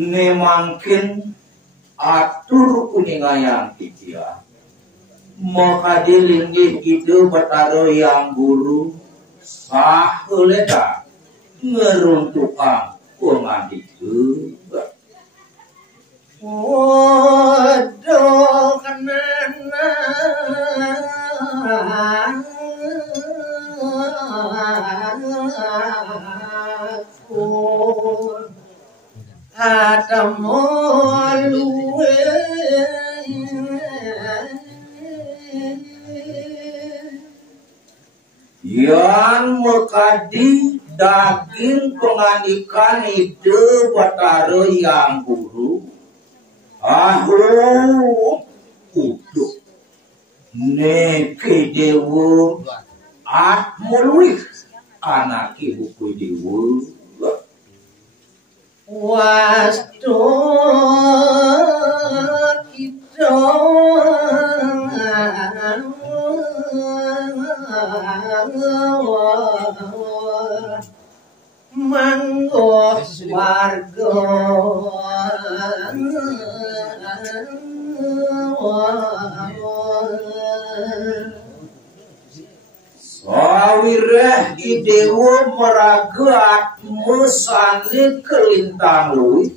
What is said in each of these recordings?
Nemangkin atur kuningayang titia makadilinggih itu betaro yang guru saheleda ngeruntukan kungan itu waduh kenana ada malu yang mekadi daging penganikan itu batara yang buruk kudu neke dewa at mulwih anak ibu dewa wastu kita manggo warga sawireh idewo meragat musane kelintang luwih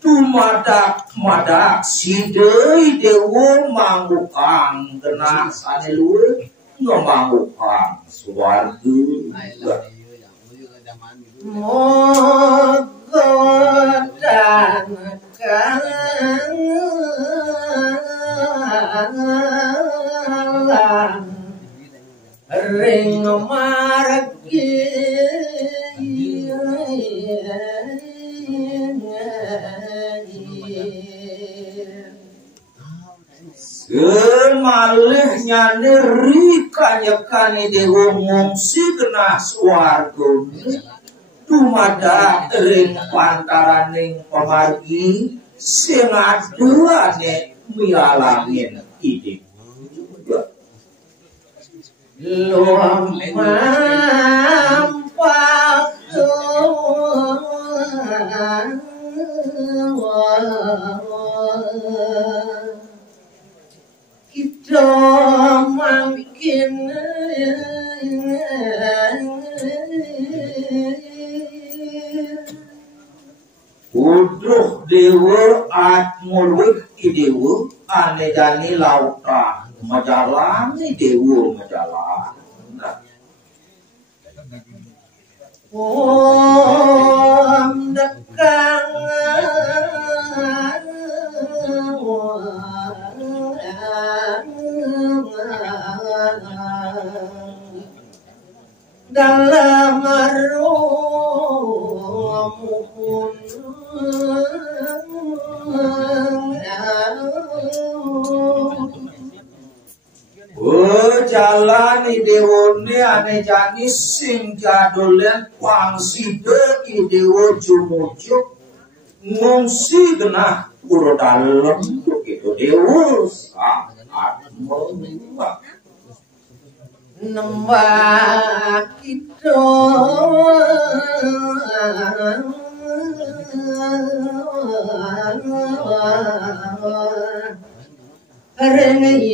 tumadak sidei dewo mangukang genah sane luwih ngemangukang swarga moga danakang ring margi semalihnya neri kanyakane dewa ngungsi genah swarga tumadak ring pantaraning pamargi sing aduane mialangin ide luang mampak kita makin uduh dewa at mulwih idewa ane jani lauta majalani dewa majalan om dekang dalam arumuhun jalani dewone ane jani sing jadolen wangside idewo jumujuk ngungsi genah pura dalem begitu dewo sangat menembak nembak kita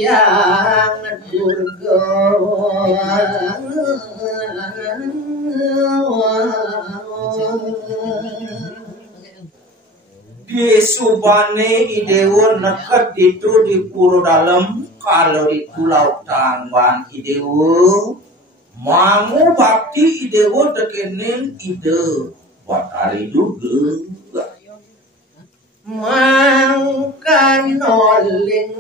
yang durga di subane idewo nekat itu di pura dalam kalau di pulau Tangwan idewo mangu bakti idewo tekening ide batari juga mangkan oling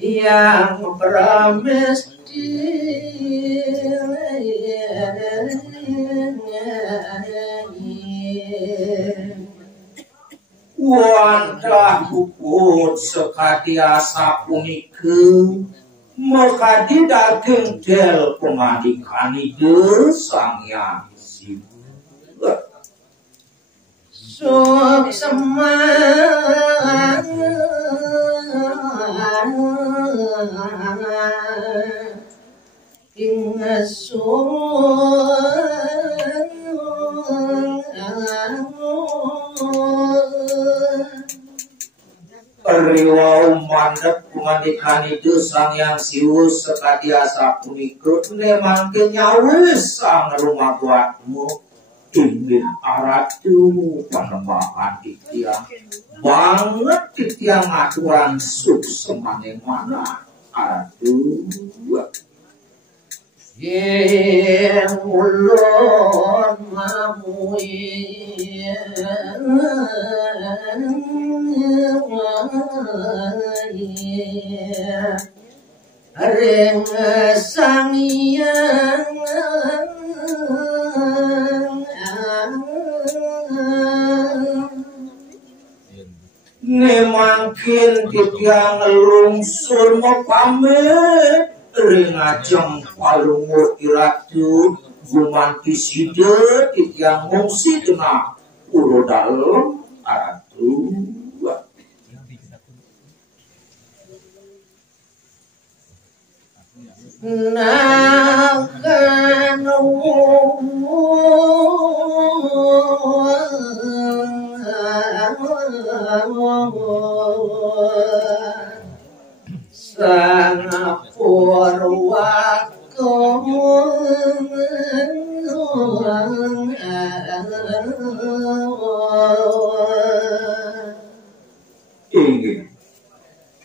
yang pramesti wanda bukut sekadiasa punike mekadi daging del pemadikan ide sang yang siwa sok semang Periwau mandep kumandikan itu sang yang sius sekadiasa punikut nemangke nyawis sang rumah buatmu ingin aratu panembahan titiang banget titiang aturan suk semane mana aratu yang ulun mamui ring sang yang nemangkin titiang lungsur mau pamit ring ajeng palungur iratu gumanti side titiang ngungsi kena uro dalem aratu nakan sang purwako ingin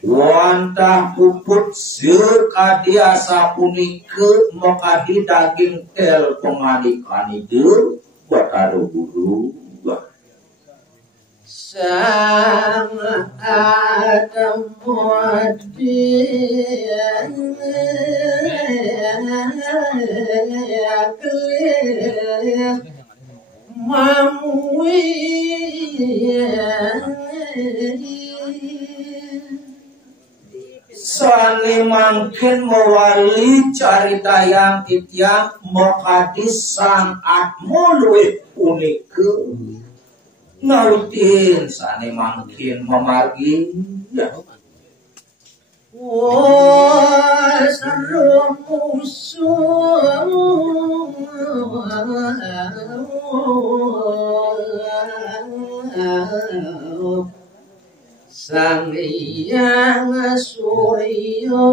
wantah puput sekadiasa punike mekadi daging tel pemadikan ide bataro guru sang adam modin mamui sani mangkin mewali carita yang titiang mokadis sang atmolwe unike ngautin sani mangkin memargi ya seru musuh sang yang suryo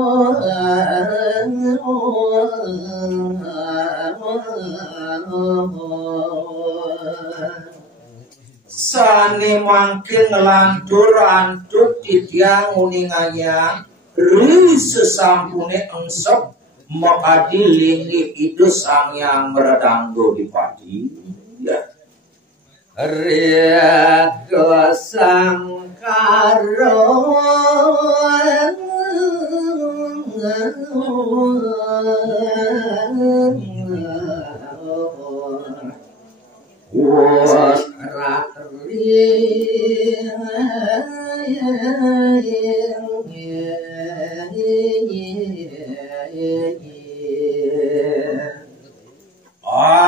sani mangkin ngelantur antuk titiang uninganya ri sesampune engsep mekadi lingi itu sang yang meredanggo di padi ya riado sang karo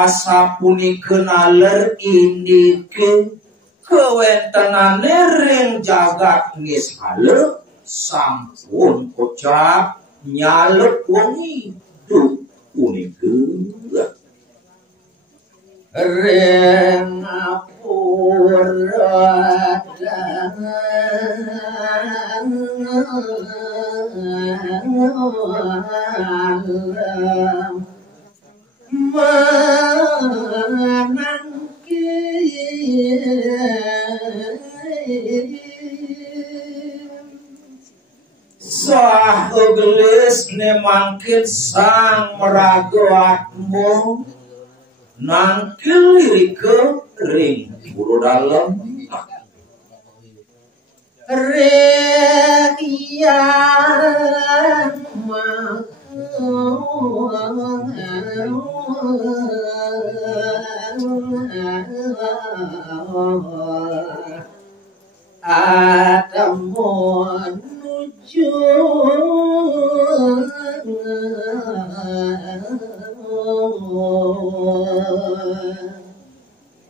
asa punikeun aler indikeun kewentenane ring jagat geus haleuh sampun kocap nyalep wengi duh punikeun ring apura Sah gelis ne mangkil sang merago atmu nangkil lirike ring buru dalam rekian Adamu menuju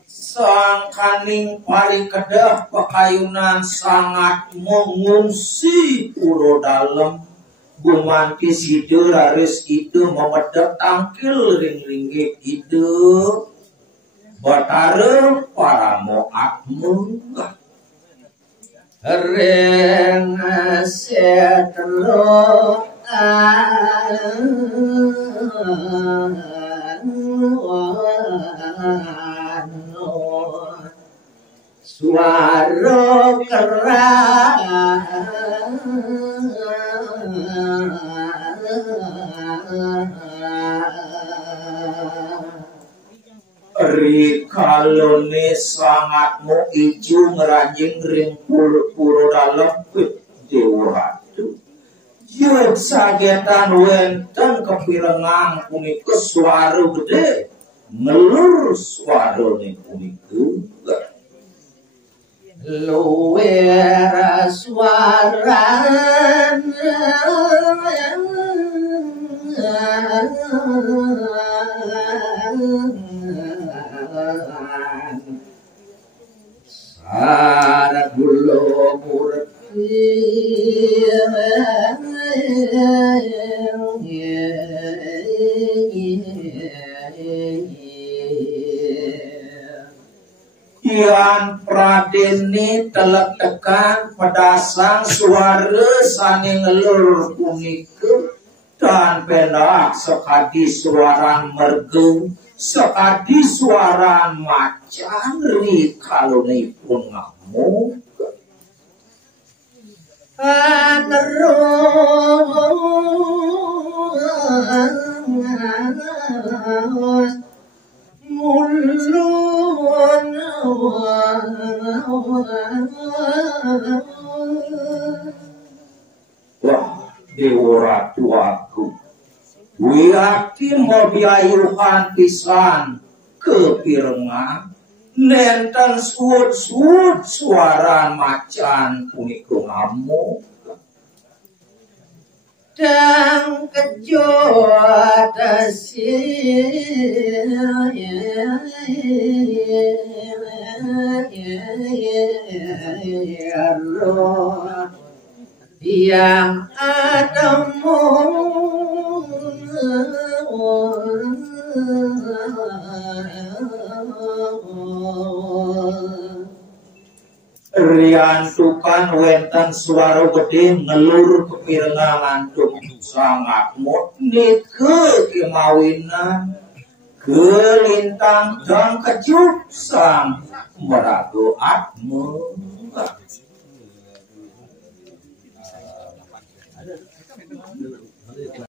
sang kaning pari kedah pakayunan sangat mengungsi puro dalam gumanti sidu laris itu memedek tangkil ring-ringgit itu batare para moakmu ring setelo suara keras rikalone sangat mau ijo ngeranjing ring puro dalam dewatu yuk sagetan wenten kepirengang punika suara gede ngelur suara nih punika luwer suaran Sara gulo murti Yan pradeni telek tekan pedasang suara sane ngelur punika dan penak sekadi suaran mergeng sekadi suaran macan rikalonipun ngamuk terus mulun wah dewa ratu aku wiati mobiayuhan pisan kepirengan nenten suut-suut suara macan punika ngamuk dan kejot yang adamu riantukan wenten suara gede ngelur kepirengan antuk sangat mutnit ke kemawinan kelintang dan kejuk sang meragu atmu